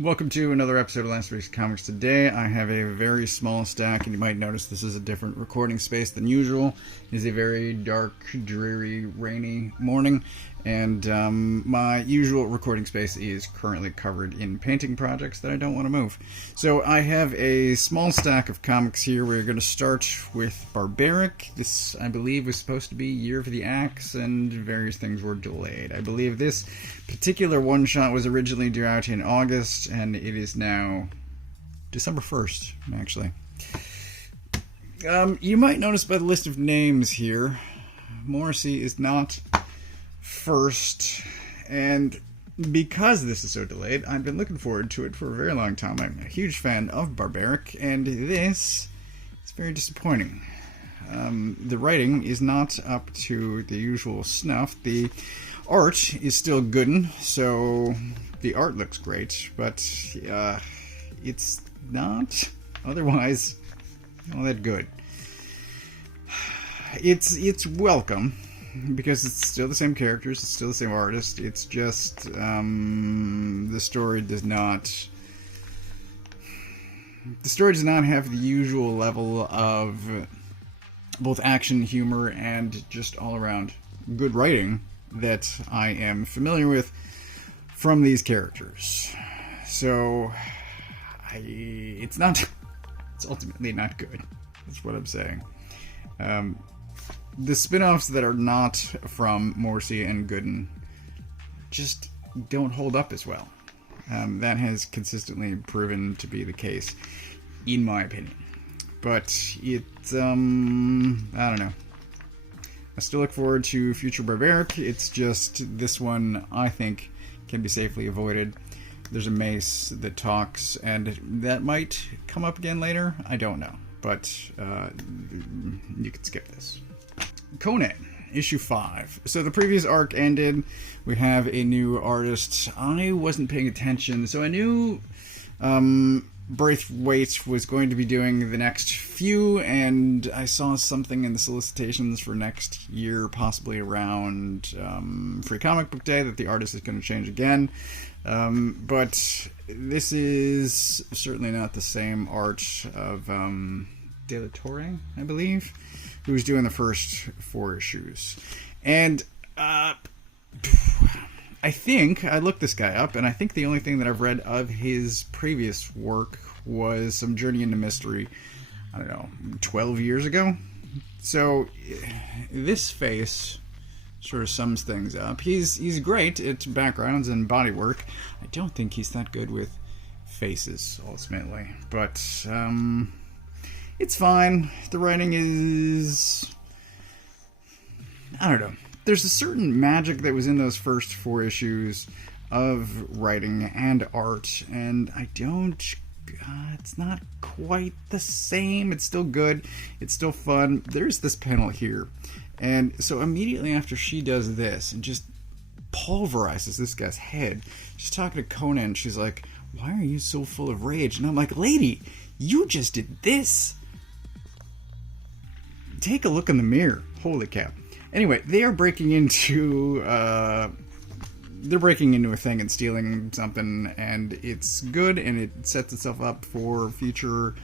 Welcome to another episode of Last Week's Comics. Today I have a very small stack, and you might notice this is a different recording space than usual. It is a very dark, dreary, rainy morning, and my usual recording space is currently covered in painting projects that I don't want to move. So I have a small stack of comics here. We're going to start with Barbaric. This, I believe, was supposed to be Year of the Axe, and various things were delayed. I believe this particular one-shot was originally due out in August, and it is now December 1st, actually. You might notice by the list of names here, Morrissey is not first, and because this is so delayed, I've been looking forward to it for a very long time. I'm a huge fan of Barbaric, and this is very disappointing. The writing is not up to the usual snuff. The art is still good, so the art looks great, but it's not otherwise all that good. It's welcome, because it's still the same characters, it's still the same artist. It's just the story does not have the usual level of both action, humor, and just all-around good writing that I am familiar with from these characters. So it's ultimately not good. That's what I'm saying. The spin-offs that are not from Morrissey and Gooden just don't hold up as well. That has consistently proven to be the case, in my opinion. But it's, I don't know. I still look forward to future Barbaric. It's just this one, I think, can be safely avoided. There's a mace that talks, and that might come up again later. I don't know. But you can skip this. Conan, issue 5. So the previous arc ended. We have a new artist. I wasn't paying attention, so I knew Braithwaite was going to be doing the next few, and I saw something in the solicitations for next year, possibly around Free Comic Book Day, that the artist is going to change again. But this is certainly not the same art of De La Torre, I believe, who was doing the first 4 issues. And I think, I looked this guy up, and I think the only thing that I've read of his previous work was some Journey into Mystery, I don't know, 12 years ago? So, this face sort of sums things up. He's great at backgrounds and bodywork. I don't think he's that good with faces, ultimately. But, it's fine. The writing is, I don't know. There's a certain magic that was in those first 4 issues of writing and art, and it's not quite the same. It's still good. It's still fun. There's this panel here, and so immediately after she does this and just pulverizes this guy's head, she's talking to Conan. She's like, "Why are you so full of rage?" And I'm like, "Lady, you just did this. Take a look in the mirror. Holy cow." Anyway, they are breaking into a thing and stealing something, and it's good, and it sets itself up for future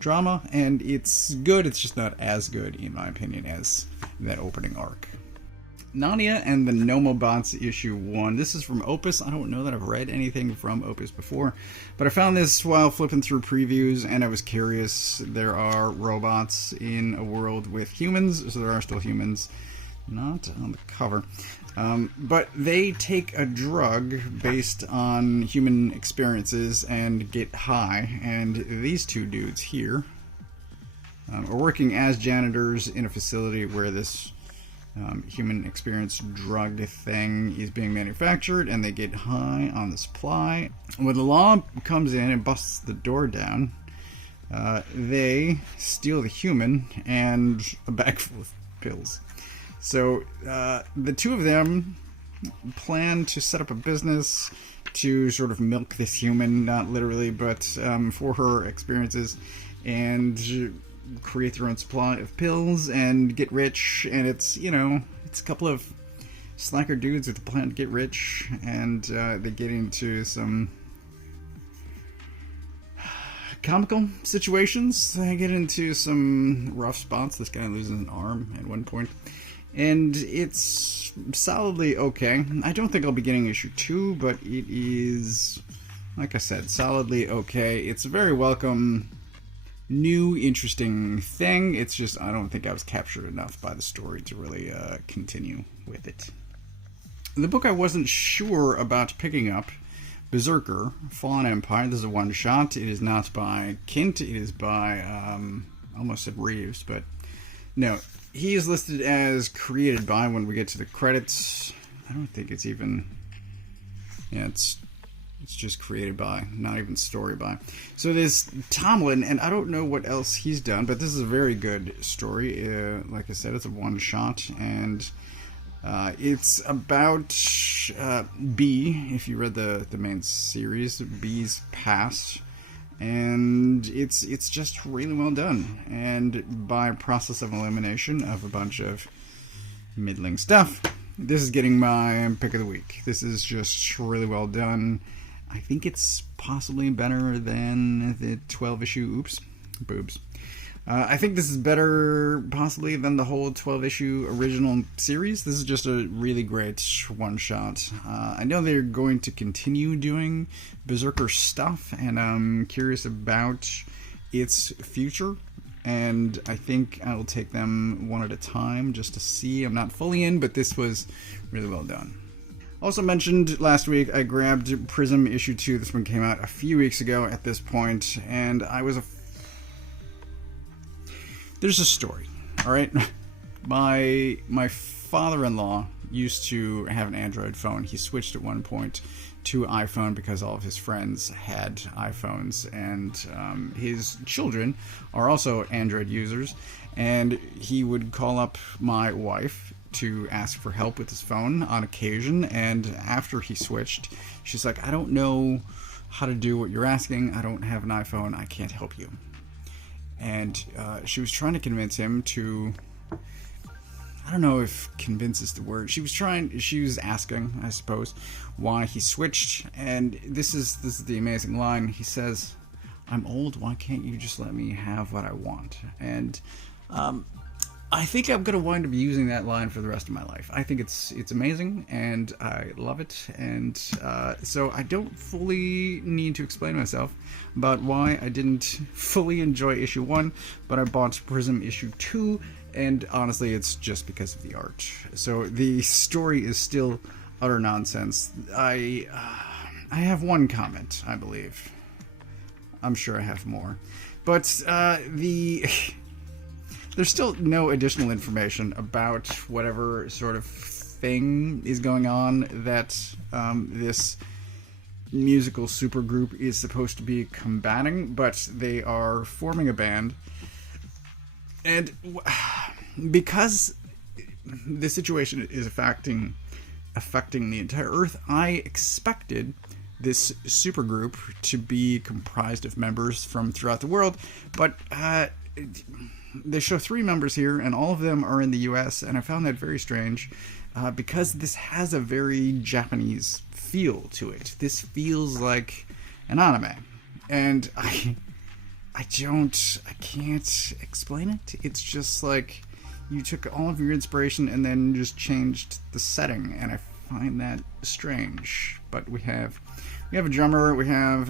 drama, and it's good. It's just not as good, in my opinion, as that opening arc. Nadia and the Nomobots, issue 1. This is from Opus. I don't know that I've read anything from Opus before, but I found this while flipping through previews, and I was curious. There are robots in a world with humans, so there are still humans. Not on the cover. But they take a drug based on human experiences and get high, and these two dudes here are working as janitors in a facility where this human experience drug thing is being manufactured, and they get high on the supply. When the law comes in and busts the door down, they steal the human and a bag full of pills. So the two of them plan to set up a business to sort of milk this human, not literally, but for her experiences, and create their own supply of pills and get rich. And it's, it's a couple of slacker dudes with a plan to get rich, and they get into some comical situations. I get into some rough spots. This guy loses an arm at one point, and it's solidly okay. I don't think I'll be getting issue 2, but it is, like I said, solidly okay. It's a very welcome, new, interesting thing. It's just, I don't think I was captured enough by the story to really continue with it. The book I wasn't sure about picking up, BRZRKR, Fallen Empire. This is a one-shot. It is not by Kint. It is by, I almost said Reeves, but no. He is listed as created by when we get to the credits. I don't think it's even, yeah, it's just created by, not even story by. So there's Tomlin, and I don't know what else he's done, but this is a very good story. Like I said, it's a one-shot, and it's about B, if you read the main series, B's past, and it's just really well done. And by process of elimination of a bunch of middling stuff, this is getting my pick of the week. This is just really well done. I think it's possibly better than the 12-issue Oops, Boobs. I think this is better, possibly, than the whole 12-issue original series. This is just a really great one-shot. I know they're going to continue doing BRZRKR stuff, and I'm curious about its future. And I think I'll take them one at a time just to see. I'm not fully in, but this was really well done. Also mentioned last week, I grabbed Prism issue 2. This one came out a few weeks ago at this point, and I was There's a story, all right? My father-in-law used to have an Android phone. He switched at one point to iPhone because all of his friends had iPhones, and his children are also Android users, and he would call up my wife to ask for help with his phone on occasion, and after he switched, she's like, I don't know how to do what you're asking. I don't have an iPhone. I can't help you. And she was trying to convince him to, I don't know if convince is the word. She was asking, I suppose, why he switched. And this is the amazing line. He says, I'm old, why can't you just let me have what I want? And I think I'm going to wind up using that line for the rest of my life. I think it's amazing, and I love it, and so I don't fully need to explain myself about why I didn't fully enjoy issue 1, but I bought Prism issue 2, and honestly, it's just because of the art. So the story is still utter nonsense. I have one comment, I believe. I'm sure I have more. But there's still no additional information about whatever sort of thing is going on that this musical supergroup is supposed to be combating, but they are forming a band. And because the situation is affecting the entire Earth, I expected this supergroup to be comprised of members from throughout the world, but they show 3 members here, and all of them are in the US, and I found that very strange, because this has a very Japanese feel to it. This feels like an anime, and I can't explain it. It's just like you took all of your inspiration and then just changed the setting, and I find that strange. But we have a drummer,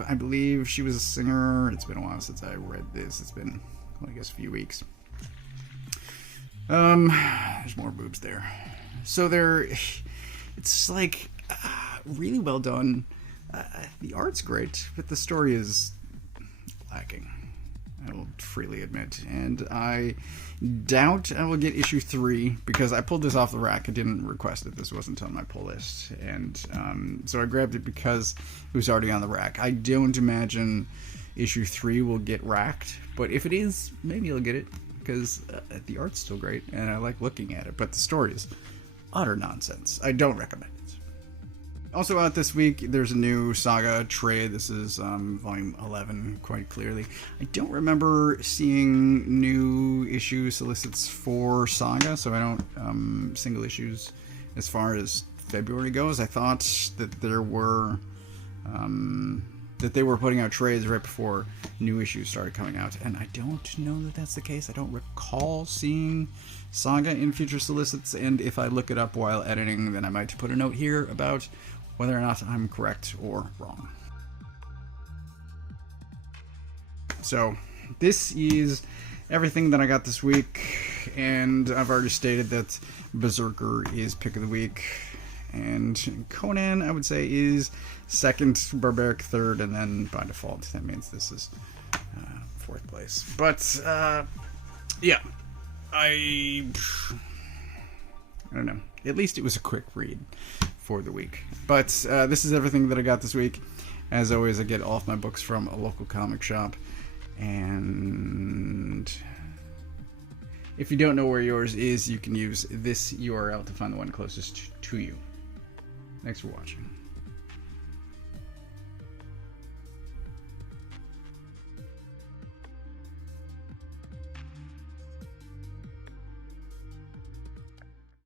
I believe she was a singer. It's been a while since I read this. It's been, well, I guess a few weeks. There's more boobs there. So it's like really well done. The art's great, but the story is lacking, I will freely admit. And I doubt I will get issue 3 because I pulled this off the rack. I didn't request it. This wasn't on my pull list. And so I grabbed it because it was already on the rack. I don't imagine issue 3 will get racked, but if it is, maybe I'll get it because the art's still great and I like looking at it, but the story is utter nonsense. I don't recommend it. Also out this week, there's a new Saga trade. This is volume 11, quite clearly. I don't remember seeing new issue solicits for Saga, so I don't single issues as far as February goes. I thought that there were that they were putting out trades right before new issues started coming out, and I don't know that that's the case. I don't recall seeing Saga in future solicits, and if I look it up while editing, then I might put a note here about whether or not I'm correct or wrong. So this is everything that I got this week, and I've already stated that BRZRKR is pick of the week, and Conan, I would say, is second, Barbaric third, and then by default that means this is fourth place. But yeah, I don't know, at least it was a quick read for the week. But this is everything that I got this week. As always, I get all of my books from a local comic shop, and if you don't know where yours is, you can use this URL to find the one closest to you. Thanks for watching.